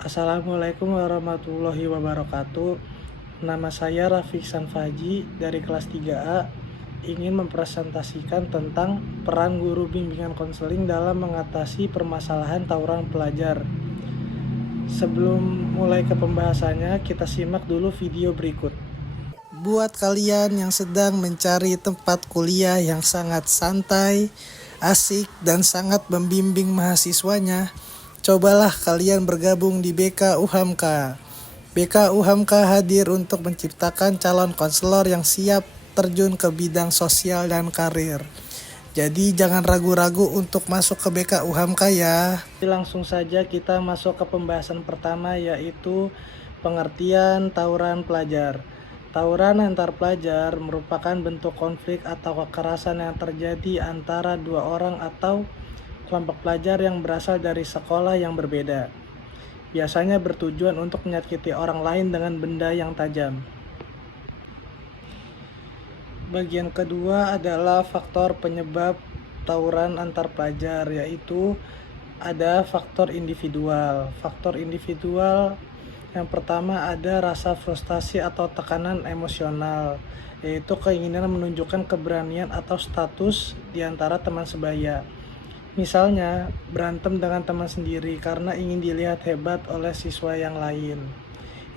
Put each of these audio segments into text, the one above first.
Assalamualaikum warahmatullahi wabarakatuh. Nama saya Rafiq Sanfaji dari kelas 3A, ingin mempresentasikan tentang peran guru bimbingan konseling dalam mengatasi permasalahan tawuran pelajar. Sebelum mulai ke pembahasannya, kita simak dulu video berikut. Buat kalian yang sedang mencari tempat kuliah yang sangat santai, asik, dan sangat membimbing mahasiswanya, cobalah kalian bergabung di BK UHAMKA. BK UHAMKA hadir untuk menciptakan calon konselor yang siap terjun ke bidang sosial dan karir. Jadi jangan ragu-ragu untuk masuk ke BK UHAMKA ya. Langsung saja kita masuk ke pembahasan pertama, yaitu pengertian tawuran pelajar. Tawuran antar pelajar merupakan bentuk konflik atau kekerasan yang terjadi antara dua orang atau kelompok pelajar yang berasal dari sekolah yang berbeda. Biasanya bertujuan untuk menyakiti orang lain dengan benda yang tajam. Bagian kedua adalah faktor penyebab tawuran antar pelajar, yaitu ada faktor individual. Faktor individual yang pertama ada rasa frustasi atau tekanan emosional, yaitu keinginan menunjukkan keberanian atau status di antara teman sebaya. Misalnya, berantem dengan teman sendiri karena ingin dilihat hebat oleh siswa yang lain.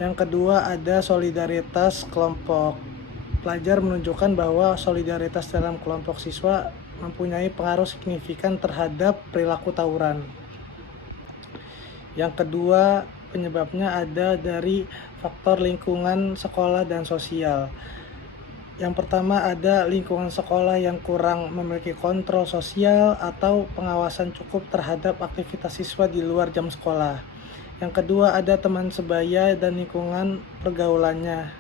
Yang kedua ada solidaritas kelompok. Pelajar menunjukkan bahwa solidaritas dalam kelompok siswa mempunyai pengaruh signifikan terhadap perilaku tawuran. Yang kedua, penyebabnya ada dari faktor lingkungan sekolah dan sosial. Yang pertama ada lingkungan sekolah yang kurang memiliki kontrol sosial atau pengawasan cukup terhadap aktivitas siswa di luar jam sekolah. Yang kedua ada teman sebaya dan lingkungan pergaulannya,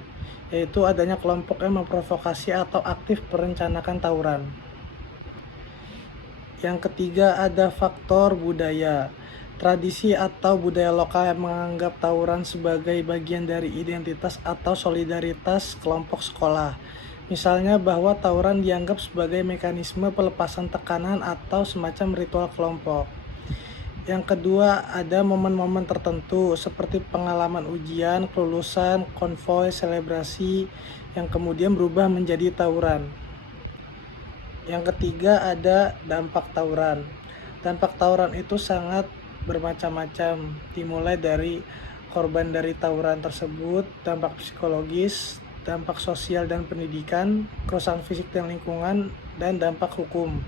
yaitu adanya kelompok yang memprovokasi atau aktif merencanakan tawuran. Yang ketiga ada faktor budaya. Tradisi atau budaya lokal yang menganggap tawuran sebagai bagian dari identitas atau solidaritas kelompok sekolah. Misalnya bahwa tawuran dianggap sebagai mekanisme pelepasan tekanan atau semacam ritual kelompok. Yang kedua ada momen-momen tertentu seperti pengalaman ujian, kelulusan, konvoi, selebrasi yang kemudian berubah menjadi tawuran. Yang ketiga ada dampak tawuran. Dampak tawuran itu sangat bermacam-macam, dimulai dari korban dari tawuran tersebut, dampak psikologis, dampak sosial dan pendidikan, kerusakan fisik dan lingkungan, dan dampak hukum.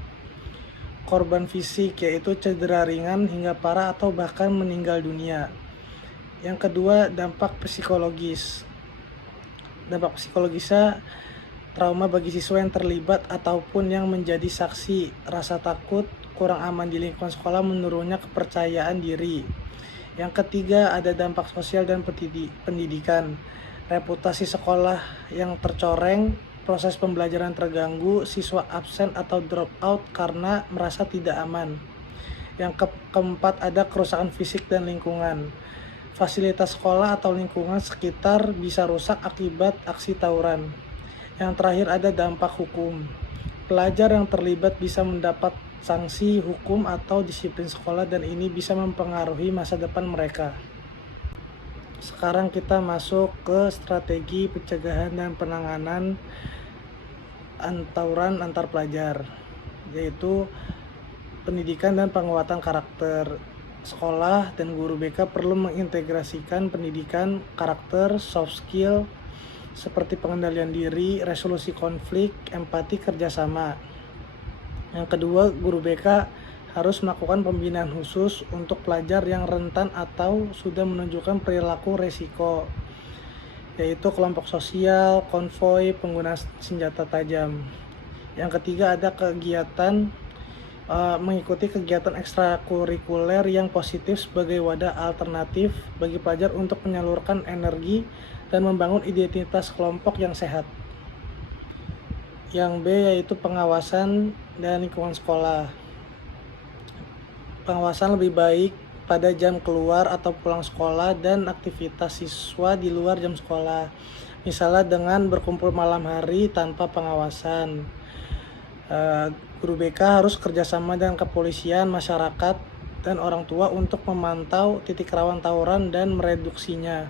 Korban fisik yaitu cedera ringan hingga parah atau bahkan meninggal dunia. Yang kedua, dampak psikologis. Dampak psikologisnya trauma bagi siswa yang terlibat ataupun yang menjadi saksi, rasa takut, kurang aman di lingkungan sekolah, menurunnya kepercayaan diri. Yang ketiga ada dampak sosial dan pendidikan. Reputasi sekolah yang tercoreng, proses pembelajaran terganggu, siswa absen atau drop out karena merasa tidak aman. Yang keempat ada kerusakan fisik dan lingkungan. Fasilitas sekolah atau lingkungan sekitar bisa rusak akibat aksi tawuran. Yang terakhir ada dampak hukum. Pelajar yang terlibat bisa mendapat sanksi hukum atau disiplin sekolah dan ini bisa mempengaruhi masa depan mereka. Sekarang kita masuk ke strategi pencegahan dan penanganan tawuran antar pelajar, yaitu pendidikan dan penguatan karakter. Sekolah dan guru BK perlu mengintegrasikan pendidikan karakter, soft skill, seperti pengendalian diri, resolusi konflik, empati, kerjasama. Yang kedua, guru BK harus melakukan pembinaan khusus untuk pelajar yang rentan atau sudah menunjukkan perilaku resiko, yaitu kelompok sosial, konvoi, pengguna senjata tajam. Yang ketiga ada kegiatan mengikuti kegiatan ekstrakurikuler yang positif sebagai wadah alternatif bagi pelajar untuk menyalurkan energi dan membangun identitas kelompok yang sehat. Yang B yaitu pengawasan dan lingkungan sekolah. Pengawasan lebih baik pada jam keluar atau pulang sekolah dan aktivitas siswa di luar jam sekolah. Misalnya dengan berkumpul malam hari tanpa pengawasan. Guru BK harus kerjasama dengan kepolisian, masyarakat, dan orang tua untuk memantau titik rawan tawuran dan mereduksinya.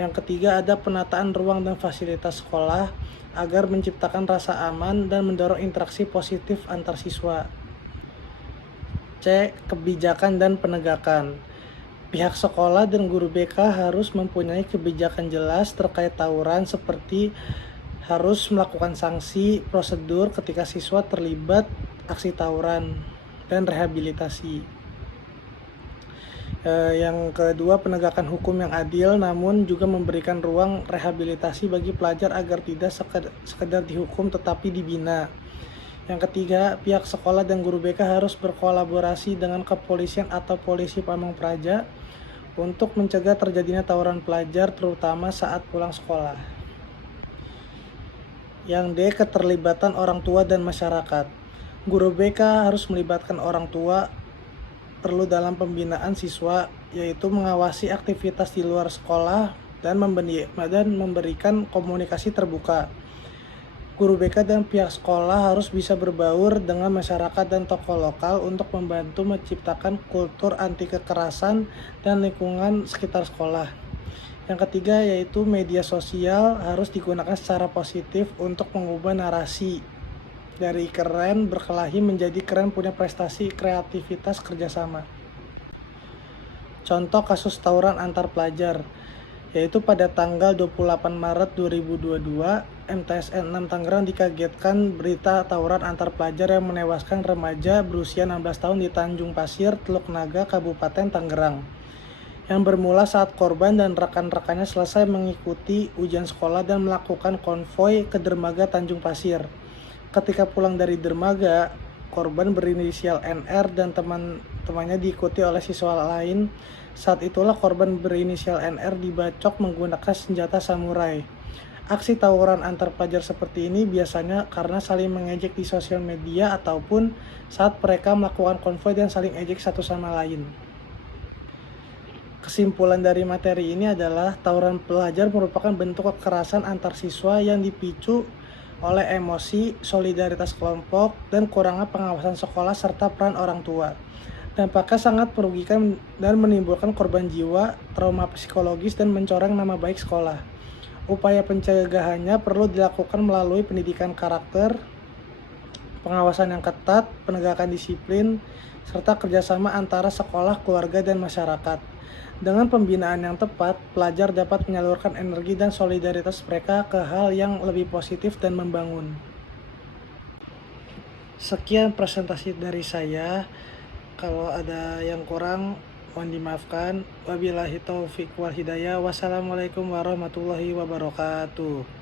Yang ketiga, ada penataan ruang dan fasilitas sekolah agar menciptakan rasa aman dan mendorong interaksi positif antar siswa. C. Kebijakan dan penegakan. Pihak sekolah dan guru BK harus mempunyai kebijakan jelas terkait tawuran, seperti harus melakukan sanksi prosedur ketika siswa terlibat aksi tawuran dan rehabilitasi. Yang kedua, penegakan hukum yang adil namun juga memberikan ruang rehabilitasi bagi pelajar agar tidak sekedar dihukum tetapi dibina. Yang ketiga, pihak sekolah dan guru BK harus berkolaborasi dengan kepolisian atau polisi Pamong Praja untuk mencegah terjadinya tawuran pelajar, terutama saat pulang sekolah. Yang D. Keterlibatan orang tua dan masyarakat. Guru BK harus melibatkan orang tua perlu dalam pembinaan siswa, yaitu mengawasi aktivitas di luar sekolah dan memberikan komunikasi terbuka. Guru BK dan pihak sekolah harus bisa berbaur dengan masyarakat dan tokoh lokal untuk membantu menciptakan kultur anti kekerasan dan lingkungan sekitar sekolah. Yang ketiga, yaitu media sosial harus digunakan secara positif untuk mengubah narasi dari keren berkelahi menjadi keren punya prestasi, kreativitas, kerjasama. Contoh kasus tawuran antar pelajar, yaitu pada tanggal 28 Maret 2022, MTSN 6 Tangerang dikagetkan berita tawuran antar pelajar yang menewaskan remaja berusia 16 tahun di Tanjung Pasir, Teluk Naga, Kabupaten Tangerang. Yang bermula saat korban dan rekan-rekannya selesai mengikuti ujian sekolah dan melakukan konvoi ke dermaga Tanjung Pasir. Ketika pulang dari dermaga, korban berinisial NR dan teman-temannya diikuti oleh siswa lain. Saat itulah korban berinisial NR dibacok menggunakan senjata samurai. Aksi tawuran antar pelajar seperti ini biasanya karena saling mengejek di sosial media ataupun saat mereka melakukan konvoi dan saling ejek satu sama lain. Kesimpulan dari materi ini adalah tawuran pelajar merupakan bentuk kekerasan antar siswa yang dipicu oleh emosi, solidaritas kelompok, dan kurangnya pengawasan sekolah serta peran orang tua. Dampaknya sangat merugikan dan menimbulkan korban jiwa, trauma psikologis, dan mencoreng nama baik sekolah. Upaya pencegahannya perlu dilakukan melalui pendidikan karakter, pengawasan yang ketat, penegakan disiplin, serta kerjasama antara sekolah, keluarga, dan masyarakat. Dengan pembinaan yang tepat, pelajar dapat menyalurkan energi dan solidaritas mereka ke hal yang lebih positif dan membangun. Sekian presentasi dari saya. Kalau ada yang kurang, mohon dimaafkan. Wabillahi taufiq wal hidayah. Wassalamualaikum warahmatullahi wabarakatuh.